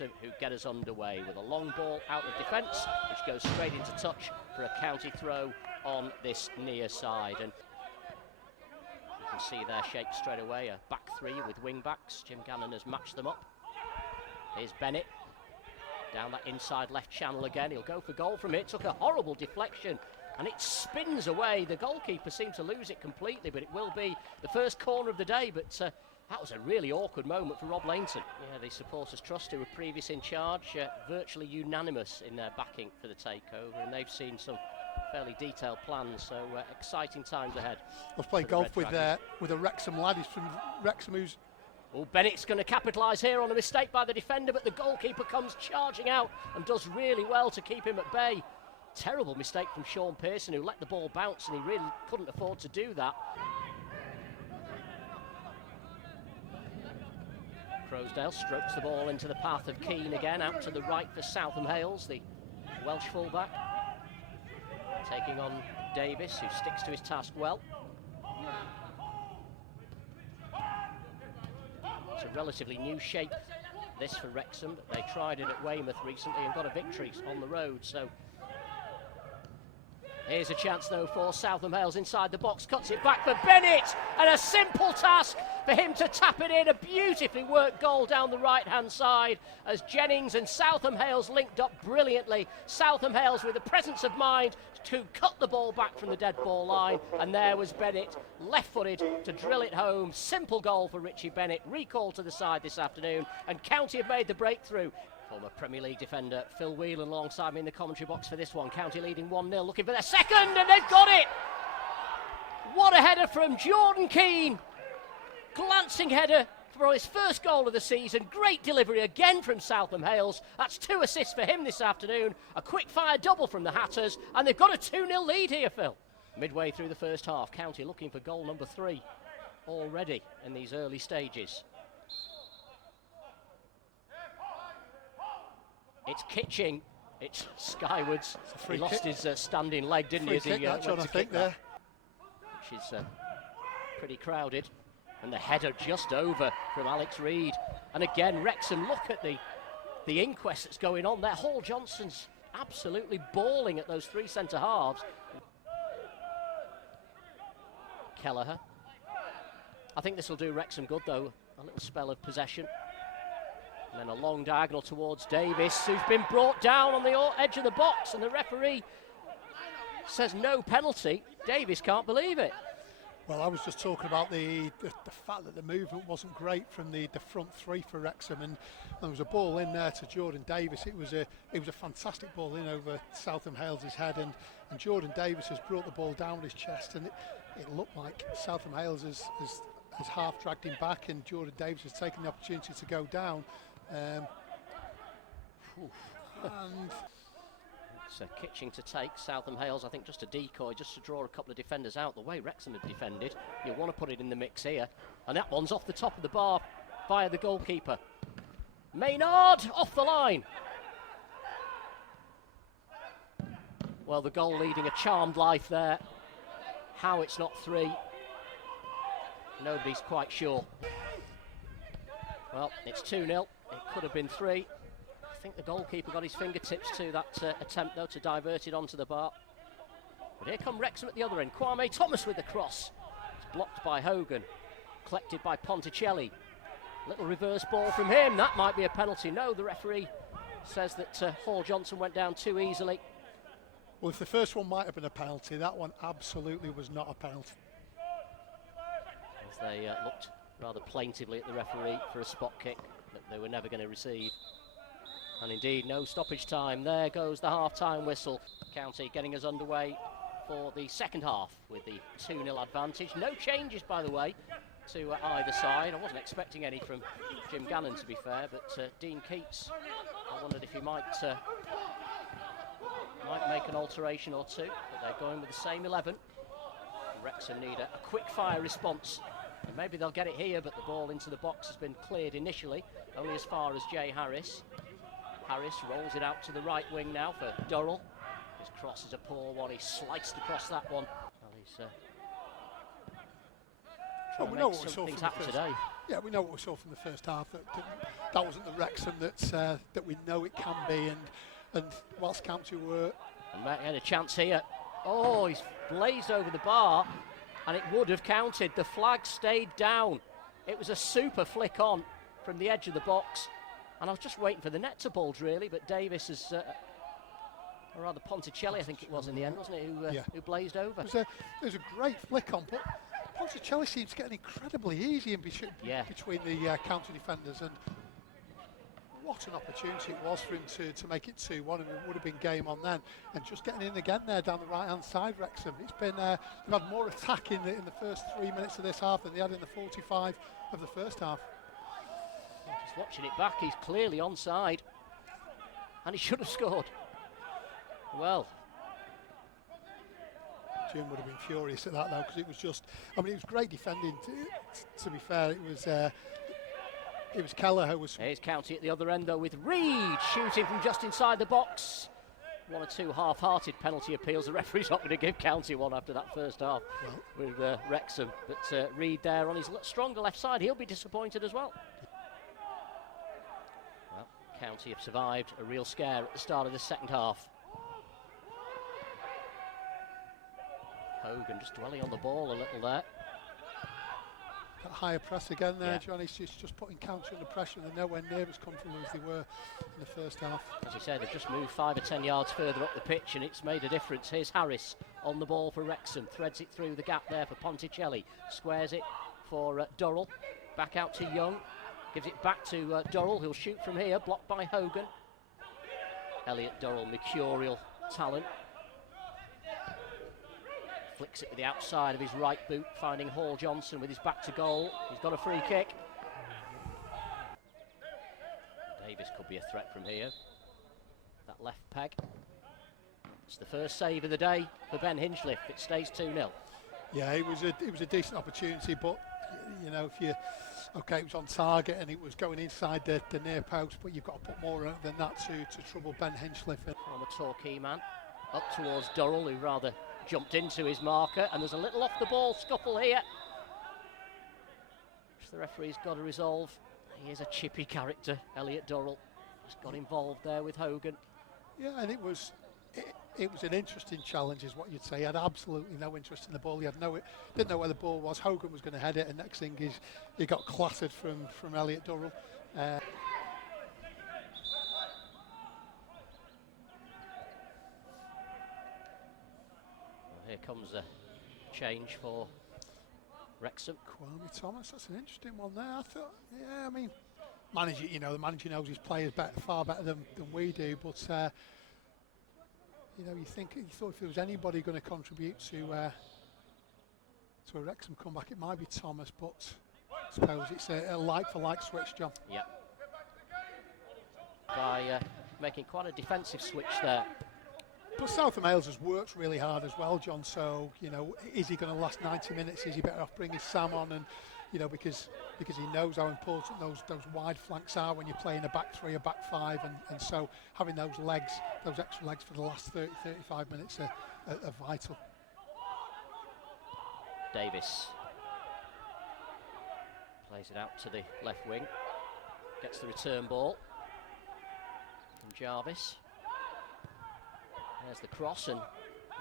Wrexham, who get us underway with a long ball out of defence, which goes straight into touch for a county throw on this near side. And you can see their shape straight away, a back three with wing backs. Jim Gannon has matched them up. Here's Bennett down that inside left channel again. He'll go for goal from it. Took a horrible deflection and it spins away. The goalkeeper seemed to lose it completely, but it will be the first corner of the day. But that was a really awkward moment for Rob Lainton. Yeah, the supporters trust, who were previous in charge, virtually unanimous in their backing for the takeover, and they've seen some fairly detailed plans, so exciting times ahead. I was playing golf with a Wrexham lad. He's from Wrexham, who's... Oh, Bennett's going to capitalise here on a mistake by the defender, but the goalkeeper comes charging out and does really well to keep him at bay. Terrible mistake from Sean Pearson, who let the ball bounce, and he really couldn't afford to do that. Crosdale strokes the ball into the path of Keane again, out to the right for Southam Hales, the Welsh fullback. Taking on Davis, who sticks to his task well. It's a relatively new shape, this for Wrexham. They tried it at Weymouth recently and got a victory on the road, so... Here's a chance, though, for Southam Hales inside the box. Cuts it back for Bennett, and a simple task for him to tap it in. A beautifully worked goal down the right-hand side as Jennings and Southam Hales linked up brilliantly. Southam Hales with the presence of mind to cut the ball back from the dead ball line, and there was Bennett, left-footed to drill it home. Simple goal for Richie Bennett, recalled to the side this afternoon, and County have made the breakthrough. Former Premier League defender Phil Whelan alongside me in the commentary box for this one. County leading 1-0, looking for their second, and they've got it! What a header from Jordan Keane. Glancing header for his first goal of the season. Great delivery again from Southam Hales. That's 2 assists for him this afternoon. A quick-fire double from the Hatters, and they've got a 2-0 lead here, Phil. Midway through the first half, County looking for goal number 3 already in these early stages. It's Kitching, it's skywards. He lost his standing leg, didn't he? As he went to kick that, which is pretty crowded. And the header just over from Alex Reid. And again, Wrexham, look at the inquest that's going on there. Hall Johnson's absolutely bawling at those 3 centre-halves. Kelleher. I think this will do Wrexham good, though. A little spell of possession. And then a long diagonal towards Davis, who's been brought down on the edge of the box, and the referee says no penalty. Davis can't believe it. Well, I was just talking about the fact that the movement wasn't great from the front 3 for Wrexham, and there was a ball in there to Jordan Davis. It was a fantastic ball in over Southam Hales' head, and Jordan Davis has brought the ball down with his chest, and it looked like Southam Hales has half dragged him back, and Jordan Davis has taken the opportunity to go down. And it's Kitching to take. Southam Hales, I think, just a decoy, just to draw a couple of defenders out. The way Wrexham have defended, you want to put it in the mix here. And that one's off the top of the bar via the goalkeeper. Maynard off the line. Well, the goal leading a charmed life there. How it's not 3, nobody's quite sure. Well, it's 2-0. It could have been 3. I think the goalkeeper got his fingertips to that attempt, though, to divert it onto the bar. But here come Wrexham at the other end. Kwame Thomas with the cross. It's blocked by Hogan. Collected by Ponticelli. Little reverse ball from him. That might be a penalty. No, the referee says that Hall Johnson went down too easily. Well, if the first one might have been a penalty, that one absolutely was not a penalty. As they looked rather plaintively at the referee for a spot kick that they were never going to receive. And indeed, no stoppage time. There goes the half-time whistle. County getting us underway for the second half with the 2-0 advantage. No changes, by the way, to either side. I wasn't expecting any from Jim Gannon, to be fair, but Dean Keats, I wondered if he might make an alteration or two, but they're going with the same 11. Wrexham need a quick-fire response. And maybe they'll get it here, but the ball into the box has been cleared initially, only as far as Jay Harris. Harris rolls it out to the right wing now for Durrell. His cross is a poor one, he sliced across that one. Well, he's Well, we know what we saw things from the happen first. today. Yeah, we know what we saw from the first half. That wasn't the Wrexham that we know it can be. And whilst County were, And Matt had a chance here. Oh, he's blazed over the bar, and it would have counted. The flag stayed down. It was a super flick on from the edge of the box, and I was just waiting for the net to bulge, really, but Davis has, or rather Ponticelli, I think it was in the end, wasn't it, who blazed over. It was a great flick on, but Ponticelli seems to get incredibly easy in between the County defenders, and what an opportunity it was for him to make it 2-1, and it would have been game on then. And just getting in again there down the right hand side, Wrexham. It's been they've had more attack in the first 3 minutes of this half than they had in the 45 of the first half. Just watching it back, he's clearly onside, and he should have scored. Well, Jim would have been furious at that though, because it was just, I mean, it was great defending. To be fair, it was Keller who was. Here's County at the other end though, with Reed shooting from just inside the box. One or two half-hearted penalty appeals. The referee's not going to give County one after that first half with Wrexham. But Reed there on his stronger left side, he'll be disappointed as well. Well, County have survived a real scare at the start of the second half. Hogan just dwelling on the ball a little there. That higher press again there, John. He's just putting County under pressure, and they're nowhere near as comfortable as they were in the first half. As I said, they've just moved 5 or 10 yards further up the pitch, and it's made a difference. Here's Harris on the ball for Wrexham, threads it through the gap there for Ponticelli, squares it for Durrell, back out to Young, gives it back to Durrell, who'll shoot from here, blocked by Hogan. Elliot Durrell, mercurial talent. Flicks it with the outside of his right boot, finding Hall Johnson with his back to goal. He's got a free kick. Davis could be a threat from here. That left peg. It's the first save of the day for Ben Hinchliffe. It stays 2-0. Yeah, it was a decent opportunity, but you know, if it was on target and it was going inside the near post, but you've got to put more than that to trouble Ben Hinchliffe. On the Torquay man, up towards Durrell, who rather jumped into his marker, and there's a little off the ball scuffle here, which the referee's got to resolve. He is a chippy character, Elliot Durrell. Just got involved there with Hogan. Yeah, and it was an interesting challenge, is what you'd say. He had absolutely no interest in the ball. He didn't know where the ball was. Hogan was going to head it, and next thing is he got clattered from Elliot Durrell. Here comes a change for Wrexham. Kwame Thomas, that's an interesting one there. I thought, yeah, I mean, the manager knows his players far better than we do, but you thought if there was anybody going to contribute to a Wrexham comeback, it might be Thomas, but I suppose it's a like-for-like switch, John. Yeah. By making quite a defensive switch there. But Southam Hales has worked really hard as well, John, so, is he going to last 90 minutes? Is he better off bringing Sam on? And, because he knows how important those wide flanks are when you're playing a back three, a back five, and so having those extra legs for the last 30, 35 minutes are vital. Davis plays it out to the left wing, gets the return ball from Jarvis. There's the cross, and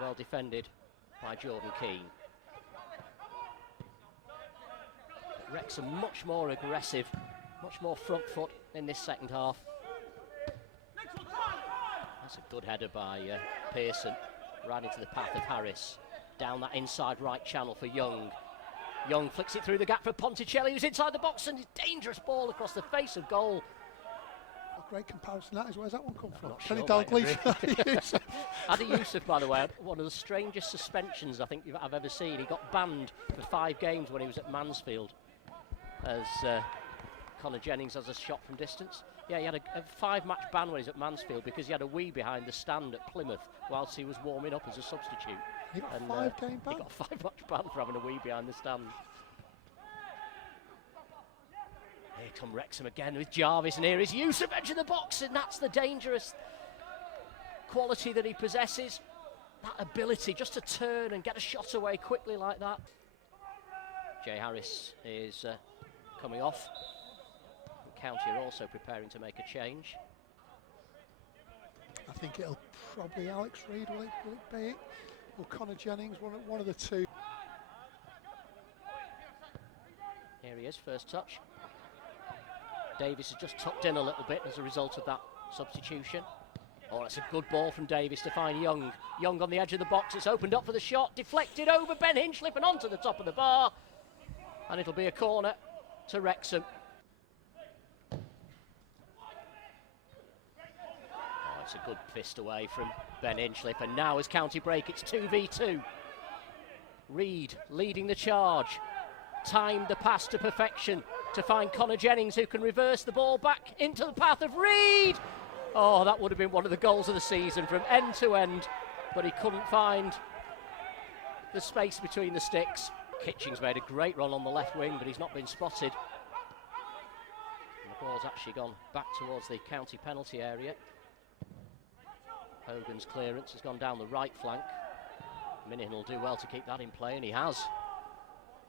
well defended by Jordan Keane. But Wrexham much more aggressive, much more front foot in this second half. That's a good header by Pearson, right into the path of Harris. Down that inside right channel for Young. Young flicks it through the gap for Ponticelli, who's inside the box, and a dangerous ball across the face of goal. Great comparison that is. Where's that one come from? Kenny Dalglish. Adi Youssef, by the way, one of the strangest suspensions I think I've ever seen. He got banned for 5 games when he was at Mansfield, as Connor Jennings has a shot from distance. Yeah, he had a 5-match ban when he was at Mansfield because he had a wee behind the stand at Plymouth whilst he was warming up as a substitute. He got a 5-game ban? He got a 5-match ban for having a wee behind the stand. Here come Wrexham again with Jarvis, and here is Youssef edging the box, and that's the dangerous quality that he possesses. That ability just to turn and get a shot away quickly like that. Jay Harris is coming off. County are also preparing to make a change. I think it'll probably Alex Reid, will it be? Or Connor Jennings, one of the two. Here he is, first touch. Davis has just tucked in a little bit as a result of that substitution. Oh, that's a good ball from Davis to find Young. Young on the edge of the box, it's opened up for the shot, deflected over Ben Hinchliffe and onto the top of the bar. And it'll be a corner to Wrexham. Oh, it's a good fist away from Ben Hinchliffe, and now as County break, it's 2v2. Reid leading the charge, timed the pass to perfection to find Connor Jennings, who can reverse the ball back into the path of Reid. Oh, that would have been one of the goals of the season from end to end, but he couldn't find the space between the sticks. Kitchings made a great run on the left wing, but he's not been spotted. And the ball's actually gone back towards the County penalty area. Hogan's clearance has gone down the right flank. Minihan will do well to keep that in play, and he has.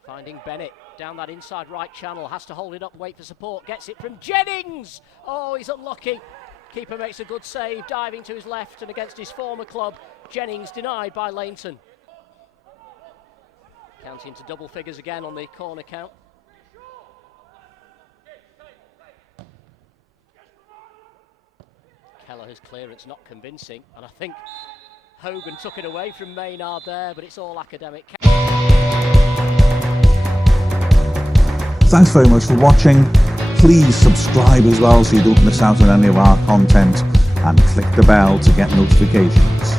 Finding Bennett down that inside right channel, has to hold it up, wait for support, gets it from Jennings. Oh, he's unlucky. Keeper makes a good save, diving to his left and against his former club. Jennings denied by Lainton. County into double figures again on the corner count. Kelleher's clearance not convincing, and I think Hogan took it away from Maynard there, but it's all academic. Thanks very much for watching. Please subscribe as well so you don't miss out on any of our content, and click the bell to get notifications.